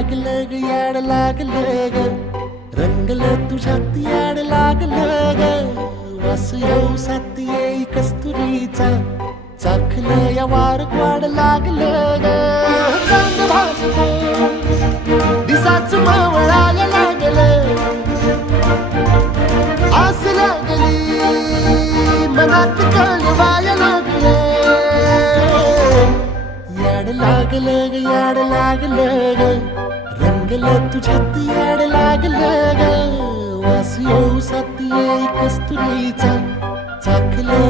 लागलं ग याड लागलं ग रंगलं तुझ्यात याड लागलं ग वास येऊ सात येई कस्तुरीचा चाखलं या वार वाड लागलं ग चांग भासलं दिसाच मावळायला लागलं आस लागली मनात कळवायला लागलं याड लागलं ग याड लागलं ग रंगलं तुझ्यात याड लागलं ग वास येऊ सात येई कस्तुरीचा चाखलं